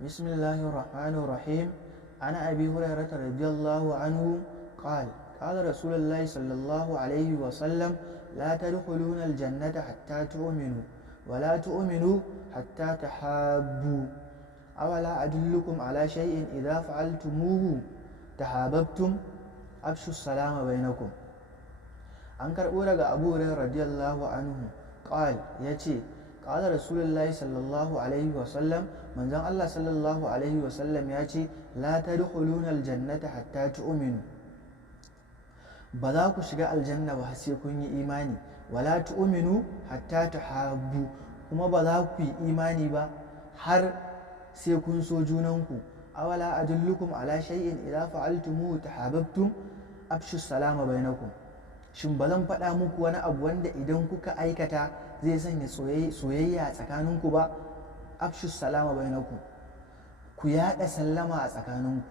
بسم الله الرحمن الرحيم. عن أبي هريرة رضي الله عنه قال قال رسول الله صلى الله عليه وسلم لا تدخلون الجنة حتى تؤمنوا ولا تؤمنوا حتى تحابوا أولا أدلكم على شيء إذا فعلتموه تحاببتم أفشوا السلام بينكم. an karɓo daga abu hurairah radiyallahu anhu qal yace qala rasulullahi sallallahu alaihi wasallam manzon Allah sallallahu alaihi wasallam yace la tadkhuluna aljannata hatta tu'minu, ba za ku shiga aljanna ba sai kun yi imani, wala tu'minu hatta tuhabbu, kuma ba za ku yi imani ba har sai kun so junanku. awala adullukum ala shay'in idza fa'altumuhu tahabbtum afshu salama bainakum, shin ba zan faɗa muku wani abu wanda idan kuka aikata zai sanya soyayya a tsakaninku ba? afshu salama bainakum, ku yaɗa sallama a tsakaninku.